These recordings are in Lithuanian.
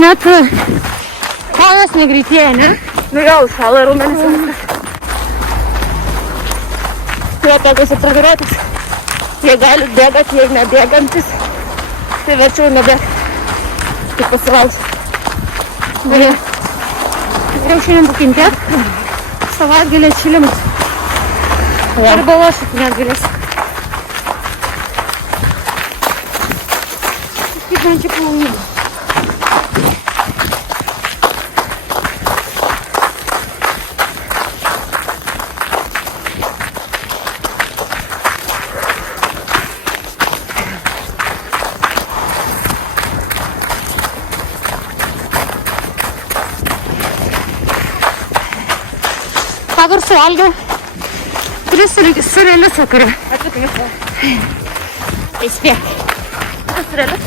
net kojos negreitėja, ne? Nu jau, šalą raumenis. Jie tokios atradiruotis. Jie gali bėgati, jie nebėgantis. Tai verčiau nebėgti. Taip pasivalgti. Geriau šiandien pakentėt. Savaitgalį atšilimas. Ir balošit net galės. Kaip man čia palaunimo. Vakar suvalgiau 3 sūrelius vakare. Atsipinėsiu. Įspėk. Sūrelius?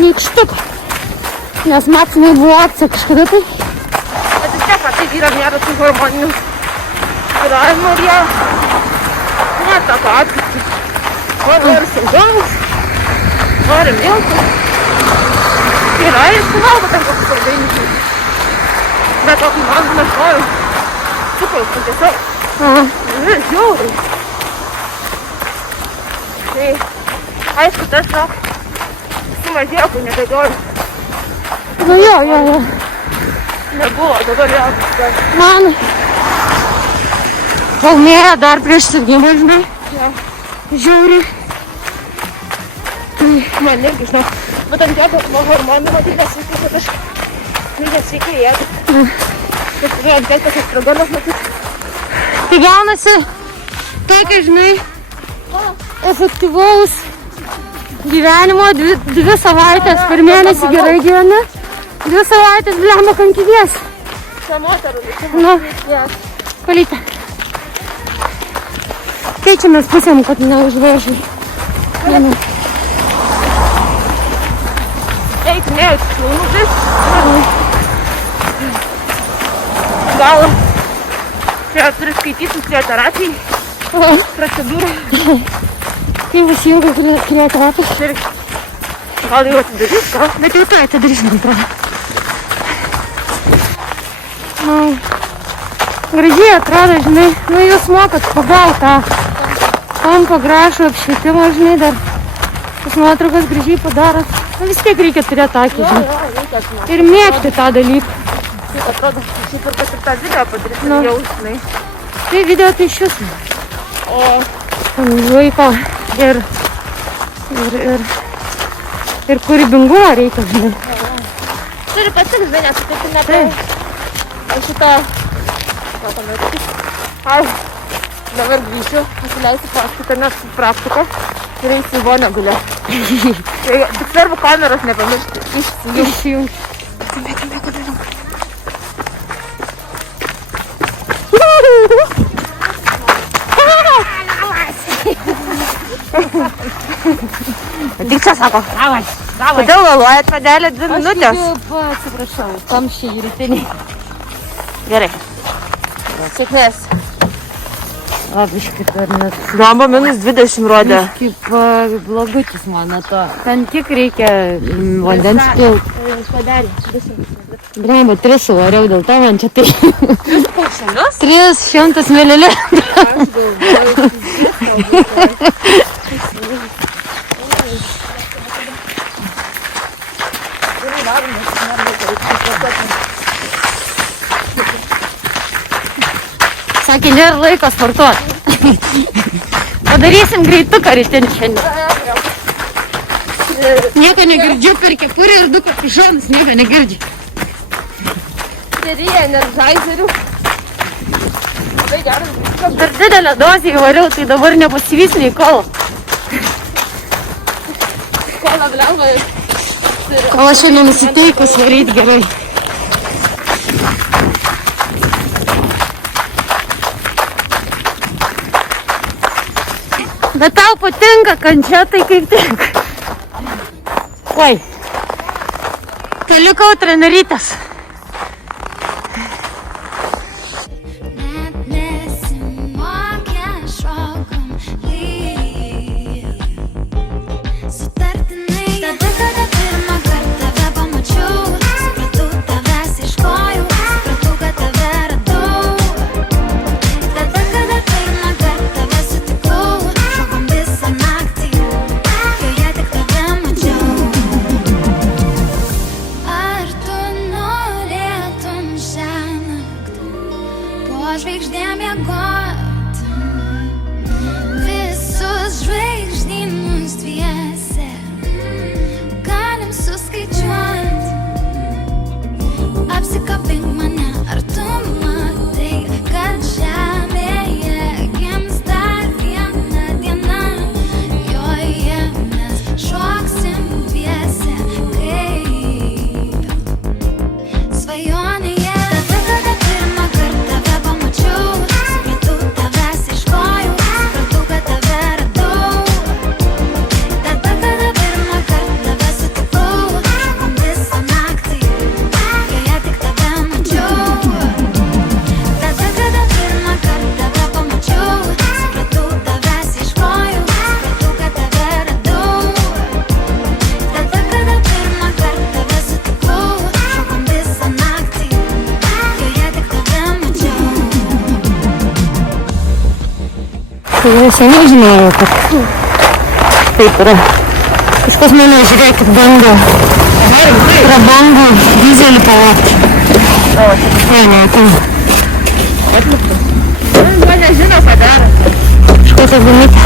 Nykštuką. Nes Matsinai buvo akcija kažkada tai. Atsipėk, tai vyram nėra tų hormoninių svyravimų ir jie tą patį. Nori saldaus, nori miltų. Yra ir suvalgo ten kokius saldainius. Bet tokį man nešoju. Cukrus, tai tiesiog. Žiauriai. Tai, aišku, tas sumažėjo, kai nebėgioju. Nu jo. Nebuvo, dabar jau. Man paumėjo dar prieš sirgimą, žinai. Ja. Žiauriai. Tai Man irgi, žinau. Būtent tiek, nuo hormonų, matyt, nesveikai, kad aš nesveikai jėdu. Kad turėjau tiek tokias estragonas, matyt. tai gaunasi tokio, žinai, efektyvaus gyvenimo 2 savaitės per mėnesį gerai gyveni. 2 savaitės blemba kankinies. Čia moterų. Nu, palytė. Keičiamės pusėm, kad neužvėžiai. Eik, šlūnudis. Gal čia turi skaityti krioterapijai. Procedūrą. Kai įsijungia krioterapija. Gal jau atidarys, gal? Bet jau tai atidarys, man atrodo. Gražiai atrodo, žinai. Nu, jūs mokat pagauti tą kampą gražų apšvietimą, žinai, dar tas nuotraukas gražiai padarot. Nu, vis tiek reikia turėti akį, žinai. Ir mėgti tą dalyką. Taip atrodo, šiaip ir kad ir tą video padaryti, Nu. jau, žinai. Tai video tai iš jūsų. O Laiko ir kūrybingumo reikia, žinai. turi patiks, žinai, nes taip ir apie šitą... Ką tam reikia? Ai, dabar grįšiu, pasileisiu paskaitą, nes praktiką ir eisiu į vonę gulėti. Tik svarbu kameros nepamiršti. Išjungti. Tik čia sako. Kodėl vėluojat, padelė 2 minutės? Atsiprašau, kamščiai rytiniai. Gerai. Sėkmės. Abiškai per net. Gamba minus 20 rodė. Kaip blogutis mano to. Ten tik reikia vandens pilti. Padelė. Bramba, 3 suvariau, dėl to man čia tai. 300 ml. Sakė, nėra laiko sportuoti. Padarysim greituką rytinį šiandien. Nieko negirdžiu per kepurę ir 2 kapišonus, nieko negirdžiu. Serija energizerių. Labai geras. Per didelę dozę įvariau, tai dabar nepasivys nei kol. Kola blemba. Kol aš šiandien nusiteikus varyti gerai. Bet tau patinka kančia, tai kaip tik. Oi. Palikau trenerytės. Sutartinai tada, kada pirmą kartą tave pamačiau. Tai jau seniai žinojau, kad taip yra. Kažkas mane, žiūrėkit, bando prabangų dizelį pavogti. Tai netai. Man nežino, ką daro. Kažkokia gamytė.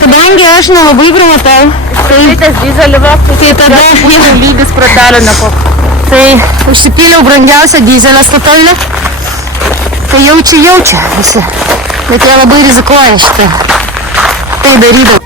Kadangi aš nelabai primatau, Skaitęs dizelį vokti, tai tada lygis protelio nekoks. tai užsipyliau brangiausią dizelę Statoilę. Tai jaučia visi. Bet jie labai rizikuoja šitą. Tai darydavau.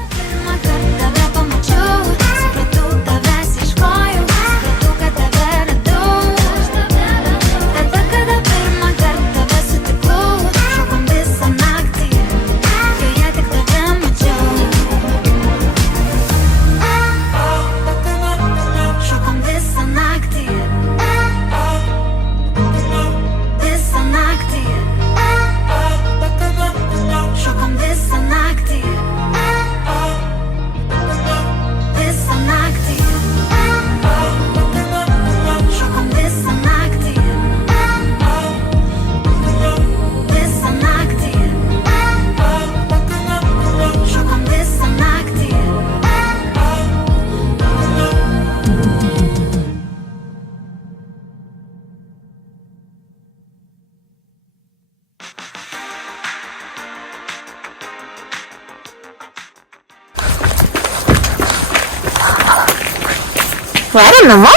Varom namo.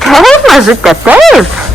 Taip, mažutė, taip.